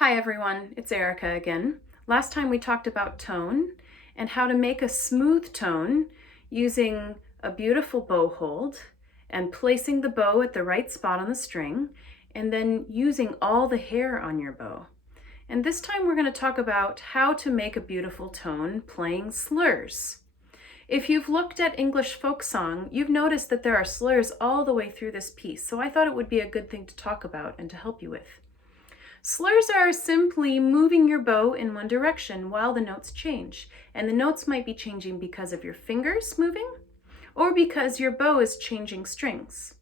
Hi everyone, it's Erika again. Last time we talked about tone and how to make a smooth tone using a beautiful bow hold and placing the bow at the right spot on the string and then using all the hair on your bow. And this time we're going to talk about how to make a beautiful tone playing slurs. If you've looked at English folk song, you've noticed that there are slurs all the way through this piece, so I thought it would be a good thing to talk about and to help you with. Slurs are simply moving your bow in one direction while the notes change, and the notes might be changing because of your fingers moving or because your bow is changing strings.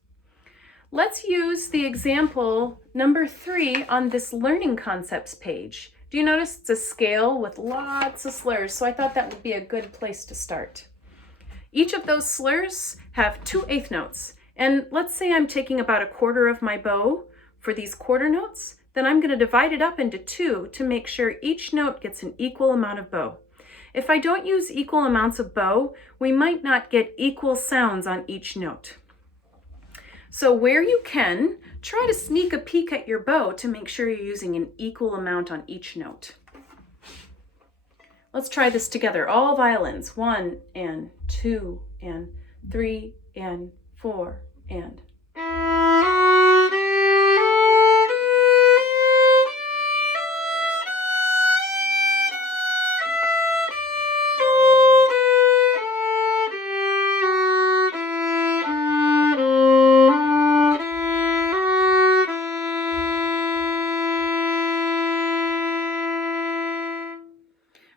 Let's use the example number 3 on this learning concepts page. Do you notice it's a scale with lots of slurs, so I thought that would be a good place to start. Each of those slurs have 2 eighth notes, and let's say I'm taking about a quarter of my bow for these quarter notes. Then I'm going to divide it up into 2 to make sure each note gets an equal amount of bow. If I don't use equal amounts of bow, we might not get equal sounds on each note. So where you can, try to sneak a peek at your bow to make sure you're using an equal amount on each note. Let's try this together, all violins. 1 and 2 and 3 and 4 and...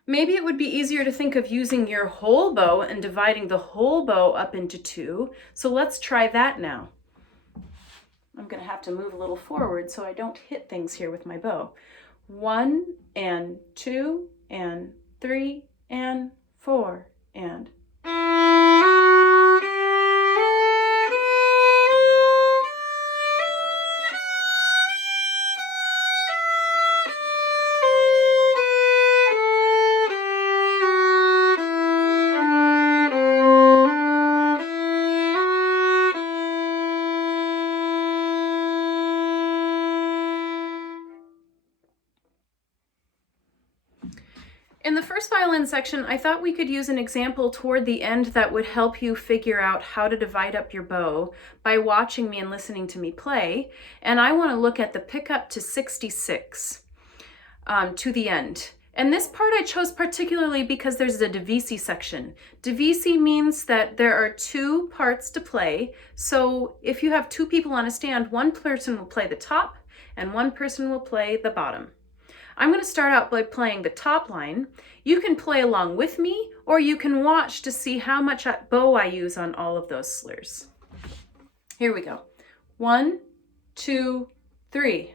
Maybe it would be easier to think of using your whole bow and dividing the whole bow up into 2. So let's try that now. I'm going to have to move a little forward so I don't hit things here with my bow. 1 and 2 and 3 and 4 and... In the first violin section, I thought we could use an example toward the end that would help you figure out how to divide up your bow by watching me and listening to me play. And I want to look at the pickup to 66 to the end. And this part I chose particularly because there's a divisi section. Divisi means that there are 2 parts to play. So if you have 2 people on a stand, one person will play the top and one person will play the bottom. I'm going to start out by playing the top line. You can play along with me, or you can watch to see how much bow I use on all of those slurs. Here we go. 1, 2, 3.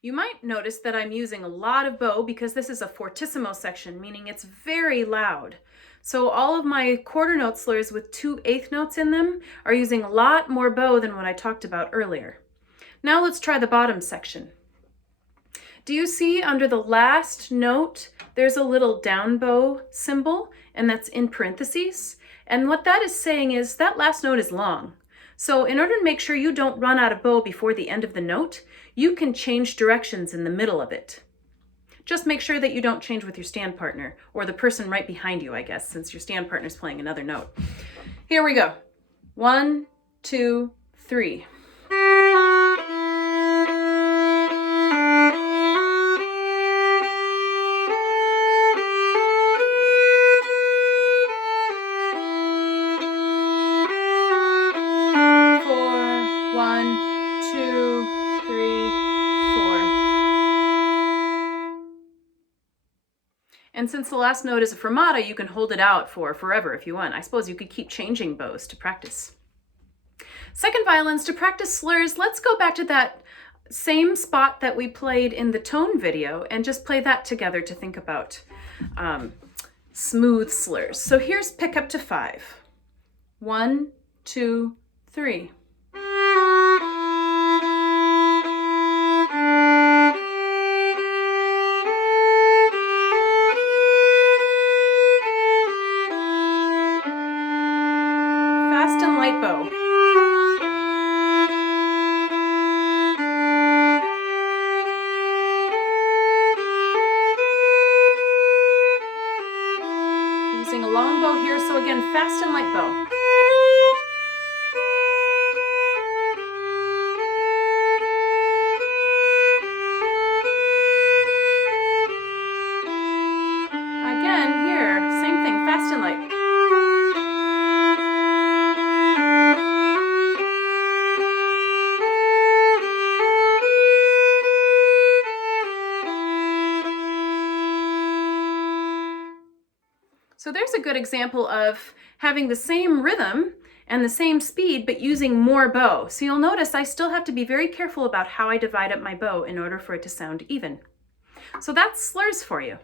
You might notice that I'm using a lot of bow because this is a fortissimo section, meaning it's very loud. So all of my quarter note slurs with 2 eighth notes in them are using a lot more bow than what I talked about earlier. Now let's try the bottom section. Do you see under the last note, there's a little down bow symbol, and that's in parentheses? And what that is saying is that last note is long. So in order to make sure you don't run out of bow before the end of the note, you can change directions in the middle of it. Just make sure that you don't change with your stand partner, or the person right behind you, I guess, since your stand partner's playing another note. Here we go. 1, 2, 3. And since the last note is a fermata, you can hold it out for forever if you want. I suppose you could keep changing bows to practice. Second violins, to practice slurs, let's go back to that same spot that we played in the tone video and just play that together to think about smooth slurs. So here's pick up to 5. 1, 2, 3. Fast and light bow. Using a long bow here, so again, fast and light bow. Again, here, same thing, fast and light. So there's a good example of having the same rhythm and the same speed, but using more bow. So you'll notice I still have to be very careful about how I divide up my bow in order for it to sound even. So that's slurs for you.